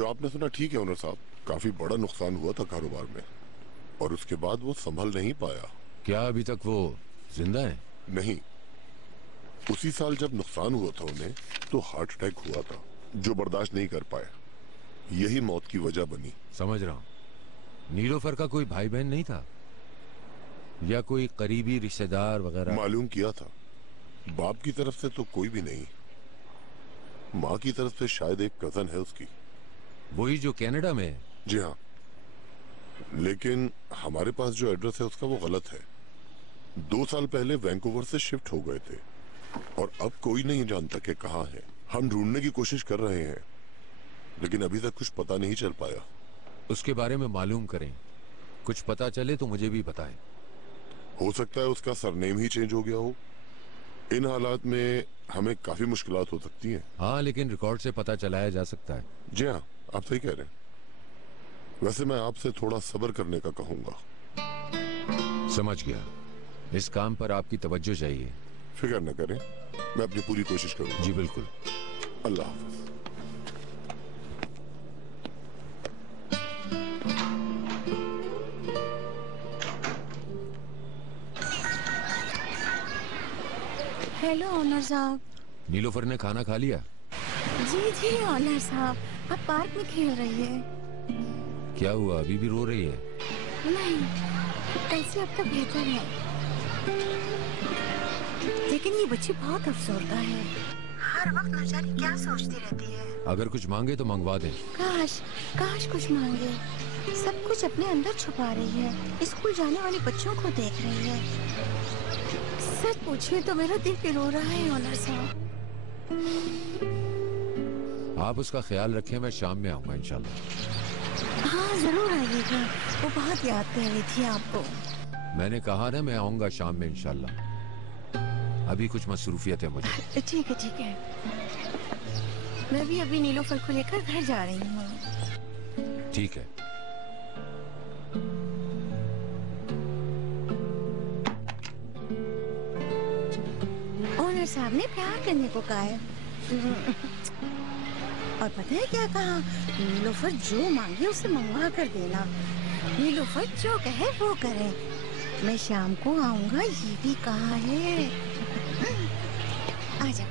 जो आपने सुना ठीक है ओनर साहब, काफी बड़ा नुकसान हुआ था कारोबार में और उसके बाद वो संभल नहीं पाया। क्या अभी तक वो जिंदा है? नहीं, उसी साल जब नुकसान हुआ था उन्हें तो हार्ट अटैक हुआ था जो बर्दाश्त नहीं कर पाए। यही मौत की वजह बनी। समझ रहा हूँ। नीलोफर का कोई भाई बहन नहीं था या कोई करीबी रिश्तेदार वगैरह? मालूम किया था, बाप की तरफ से तो कोई भी नहीं, माँ की तरफ से शायद एक कजन है उसकी। वही जो कनाडा में है? जी हाँ, लेकिन हमारे पास जो एड्रेस है उसका वो गलत है। 2 साल पहले वैंकूवर से शिफ्ट हो गए थे और अब कोई नहीं जानता कि कहाँ है। हम ढूंढने की कोशिश कर रहे हैं लेकिन अभी तक कुछ पता नहीं चल पाया। उसके बारे में मालूम करें, कुछ पता चले तो मुझे भी बताएं। हो सकता है उसका सरनेम ही चेंज हो गया हो। इन हालात में हमें काफी मुश्किलात हो सकती हैं। हाँ, लेकिन रिकॉर्ड से पता चलाया जा सकता है। जी हाँ, आप सही कह रहे हैं। वैसे मैं आपसे थोड़ा सब्र करने का कहूंगा। समझ गया। इस काम पर आपकी तवज्जो चाहिए। फिक्र न करें, मैं अपनी पूरी कोशिश करूंगा। जी बिल्कुल। अल्लाह हाफ़िज़। हेलो ऑनर साहब। नीलोफर ने खाना खा लिया? जी जी ऑनर साहब, आप पार्क में खेल रही है। क्या हुआ, अभी भी रो रही है? नहीं, कैसे अब तो बेहतर है, लेकिन ये बच्ची बहुत अफसरदा है। हर वक्त न जाने क्या सोचती रहती है। अगर कुछ मांगे तो मंगवा दें। काश काश कुछ मांगे। सब कुछ अपने अंदर छुपा रही है। स्कूल जाने वाले बच्चों को देख रही है। सच पूछिए तो मेरा दिल पिरो रहा है ऑनर साहब। आप उसका ख्याल रखें, मैं शाम में आऊंगा इंशाल्लाह। हाँ जरूर आइएगा, वो बहुत याद कर रही थी आपको। मैंने कहा ना, मैं आऊंगा शाम में इंशाल्लाह। अभी कुछ मसरूफियत है मुझे। ठीक है ठीक है, मैं भी अभी नीलोफर को लेकर घर जा रही हूँ। ठीक है। ओनर साहब ने प्यार करने को कहा है। और पता है क्या कहा? नीलोफर जो मांगे उसे मंगवा कर देना। नीलोफर जो कहे वो करे। मैं शाम को आऊंगा ये भी कहा है। आजा।